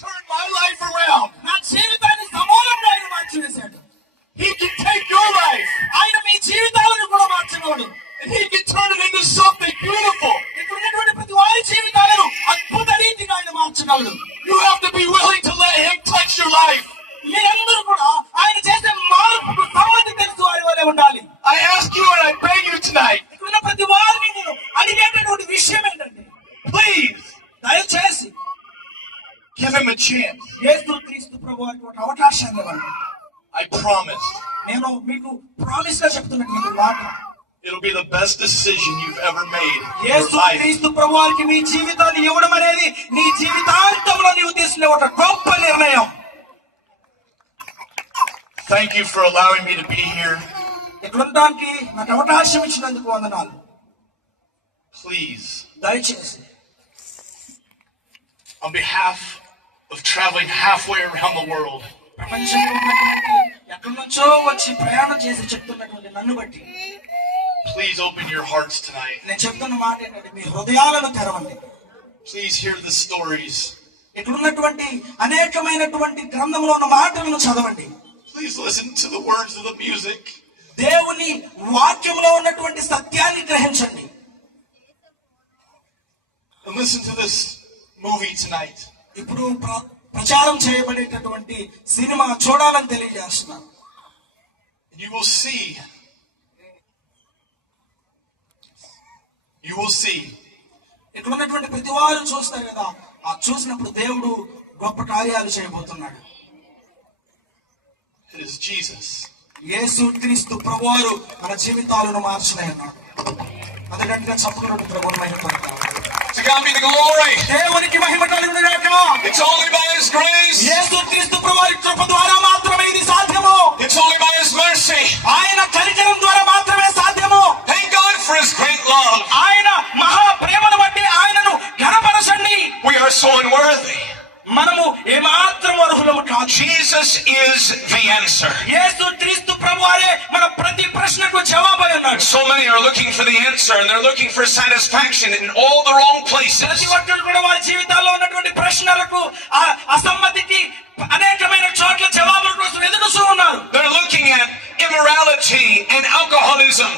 turn my life around. నా జీవితాన్ని సమూలంగా ఆయన మార్చివేశాడు. He can take your life. ఆయన మీ జీవితాలను కూడా మార్చినోడు. And he can turn it into something beautiful. ఇక్కడ ఉన్నటువంటి ప్రతి వారి జీవితాలను అద్భుత రీతిగా ఆయన మార్చగలడు. You have to be willing to let him touch your life. మీరందరూ కూడా ఆయన చేసే మార్పుకు సంబంధి తెలుసు వారి వలె ఉండాలి. I ask you and I beg you tonight. ఇక్కడున్న ప్రతి వారిని నేను అడిగేటటువంటి విషయం ఏంటంటే, Please దయచేసి give him a chance. యేసు క్రీస్తు ప్రభువారికి ఒక అవకాశాన్ని ఇవ్వండి. I promise. నేను మీకు ప్రామిస్ గా చెప్తున్నటువంటి మాట, It'll be the best decision you've ever made in your Yesu life. క్రీస్తు ప్రభువారికి మీ జీవితాన్ని ఇవ్వడం అనేది నీ జీవితాంతంలో నీవు తీసుకునే ఒక గొప్ప నిర్ణయం. Thank you for allowing me to be here. ఇక్కడ ఉండడానికి నాకు అవకాశం ఇచ్చినందుకు వందనాలు. Please, దయచేసి on behalf of traveling halfway around the world, ప్రపంచంలో ఉన్నటువంటి ఎక్కడి నుంచో వచ్చి ప్రయాణం చేసి చెప్తున్నటువంటి నన్ను బట్టి please open your hearts tonight. నేను చెప్తున్న మాట ఏంటంటే, మీ హృదయాలను తెరవండి. Please hear the stories. ఇక్కడ ఉన్నటువంటి అనేకమైనటువంటి గ్రంథంలో ఉన్న మాటలను చదవండి. Please listen to the words of the music. దేవుని వాక్యంలో ఉన్నటువంటి సత్యాన్ని గ్రహించండి. And listen to this movie tonight. ఇప్పుడు ప్రచారం చేయబడేటటువంటి సినిమా చూడాలని తెలియజేస్తున్నాను. You will see. ఇక్కడ ఉన్నటువంటి ప్రతి వారు చూస్తారు కదా, ఆ చూసినప్పుడు దేవుడు గొప్ప కార్యాలు చేయబోతున్నాడు. It is Jesus. యేసు క్రీస్తు ప్రభువారు మన జీవితాలను మార్చలేన్నాడు. అందుకంటే చప్పుకున్నట్టు ప్రభువుని మహిమపడతాం. To God be the glory. దేవునికి మహిమ కలుగునుగాక. It's only by His grace. యేసు క్రీస్తు ప్రభువారి కృప ద్వారా మాత్రమే ఇది సాధ్యము. It's only by His mercy. ఆయన కనికరం ద్వారా మాత్రమే సాధ్యము. Thank God for His great love. ఆయన మహా ప్రేమను బట్టి ఆయనను ఘనపరచండి. We are so unworthy. మనము ఏమాత్రం అర్హులము కాదు. Jesus is the answer. యేసు క్రీస్తు ప్రభువారే మన ప్రతి ప్రశ్నకు జవాబై ఉన్నాడు. So many are looking for the answer and they're looking for satisfaction in all the wrong places. ప్రతి ఒక్కరు కూడా వారి జీవితాల్లో ఉన్నటువంటి ప్రశ్నలకు అసమ్మతికి అనేకమైన చోట్ల జవాబుల కోసం ఎదురుచూ ఉన్నారు. They're looking at immorality and alcoholism.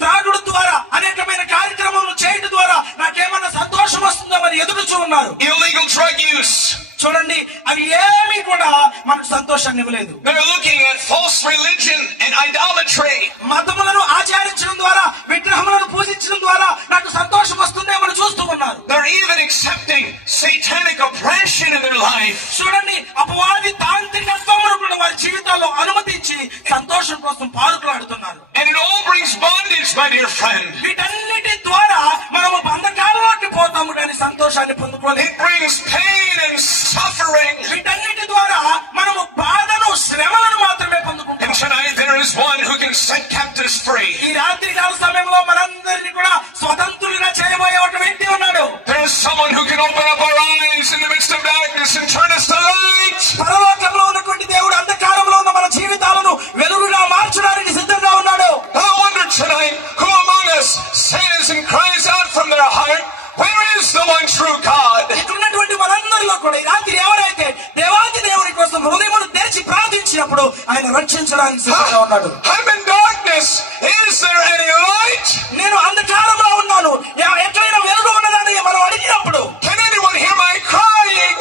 త్రాగుడు ద్వారా అనేకమైన కార్యక్రమాలు చేయడం ద్వారా నాకేమైనా సంతోషం వస్తుందో మరి ఎదురుచూ ఉన్నారు. Illegal drug use. చూడండి, అవి ఏమీ కూడా మనకు సంతోషాన్ని ఇవ్వలేదు. They're looking at false religion and idolatry. మతములను ఆచరించడం ద్వారా, విగ్రహములను పూజించడం ద్వారా నాకు సంతోషం వస్తుందేమో చూస్తూ ఉన్నారు. They're even accepting satanic oppression in their life. చూడండి, అపవాది తాంత్రికత్వమును కూడా వారి జీవితాల్లో అనుమతించి సంతోషం కోసం పారుకులాడుతున్నారు. And it all brings bondage, my dear friend. వీటన్నిటి ద్వారా మనము బంధకాలలోకి పోతాము కానీ సంతోషాన్ని పొందుకోలేము. It brings pain and suffering. వీటన్నిటి ద్వారా మనము బాధను, శ్రమలను మాత్రమే పొందుకుంటాం. And tonight there is one who can set captives free. ఈ రాత్రి కాల సమయంలో మనందరినీ కూడా స్వతంత్రులుగా చేయబోయే ఒక వ్యక్తి ఉన్నాడు. There is someone who can open up our eyes in the midst of darkness and turn us to light. పరలోకంలో ఉన్నటువంటి దేవుడు అంధకారంలో ఉన్న మన జీవితాలను వెలుగుగా మార్చడానికి సిద్ధంగా ఉన్నాడు. I wonder tonight who among us says and cries out from their heart, where is the one true God? ఇక్కడ ఉన్నటువంటి మనందరిలో కూడా ఈ రాత్రి ఎవరైతే దేవాది దేవుని కోసం హృదయమును తెరిచి ప్రార్థించినప్పుడు ఆయన రక్షించడానికి సిద్ధంగా ఉన్నాడు. I'm in darkness. Is there any light? నేను అంధకారంలో ఉన్నాను, ఎక్కడైనా వెలుగు ఉన్నదని మనం అడిగినప్పుడు, Can anyone hear my crying?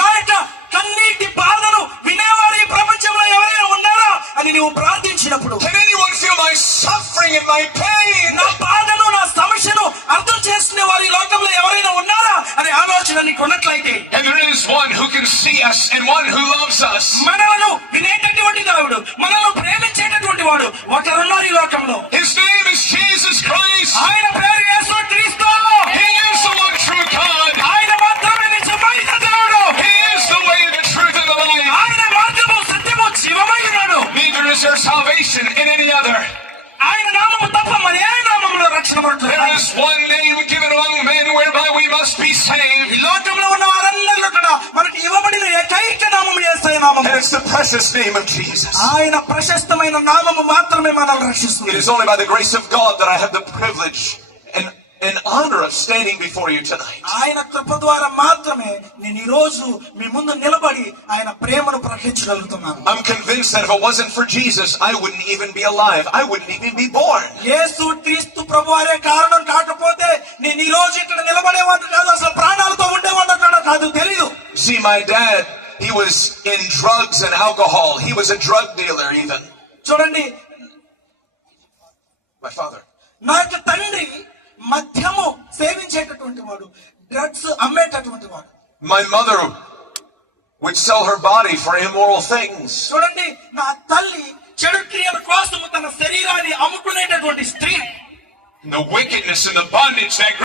నా యొక్క కన్నీటి బాధను వినేవారు ఈ ప్రపంచంలో ఎవరైనా ఉన్నారా అని నీవు ప్రార్థించినప్పుడు, Can anyone feel my suffering and my pain? నా బాధను, నా సమస్యను అర్థం చేసుకునే వారు ఈ లోకంలో ఎవరైనా ఉన్నారా అనే ఆలోచన నీకు ఉన్నట్లయితే, And there is one who can see us and one who loves us. మనలను వినేటటువంటి దేవుడు, మనల్ని ప్రేమించేటటువంటి వాడు ఒకరున్నారు ఈ లోకంలో. His name is Jesus Christ. ఆయన పేరు యేసు క్రీస్తు. He is the one true God. ఆయన మాత్రమే నిజమైన దేవుడు. He is the way, the truth, and the life. ఆయన మార్గము, సత్యము, జీవమై ఉన్నాడు. Neither is there salvation in any other. ఆయన నామము తప్ప మరి ఏ నామములో రక్షణ పడుతుంది? There is one name given among men whereby we must be saved. ఈ లోకంలో ఉన్న వారందరిలో కూడా మనకి ఇవ్వబడిన ఏకైక నామము యేసయ్య నామము. And it's the precious name of Jesus. ఆయన ప్రశస్తమైన నామము మాత్రమే మనల్ని It రక్షిస్తుంది. is only by the grace of God that I have the privilege and honor of standing before you tonight. ఆయన కృప ద్వారా మాత్రమే నేను ఈ రోజు మీ ముందు నిలబడి ఆయన ప్రేమను ప్రకటించగలుగుతున్నాను. I'm convinced that if it wasn't for Jesus, I wouldn't even be alive. I wouldn't even be born. యేసు క్రీస్తు ప్రభువారే కారణం కాకపోతే నేను ఈ రోజు ఇక్కడ నిలబడేవాడిని కాదు, అసలు ప్రాణాలతో ఉండేవాడిని కాదు, తెలియదు. See, my dad, he was in drugs and alcohol. He was a drug dealer even. చూడండి, My father. నా యొక్క తండ్రి మద్యము సేవించేటటువంటి వాడు, డ్రగ్స్ అమ్మేటటువంటి వాడు. My mother would sell her body for immoral things. చూడండి, నా తల్లి చెడు క్రియల కోసం తన శరీరాన్ని అమ్ముకునేటటువంటి స్త్రీ. And the wickedness and the bondage that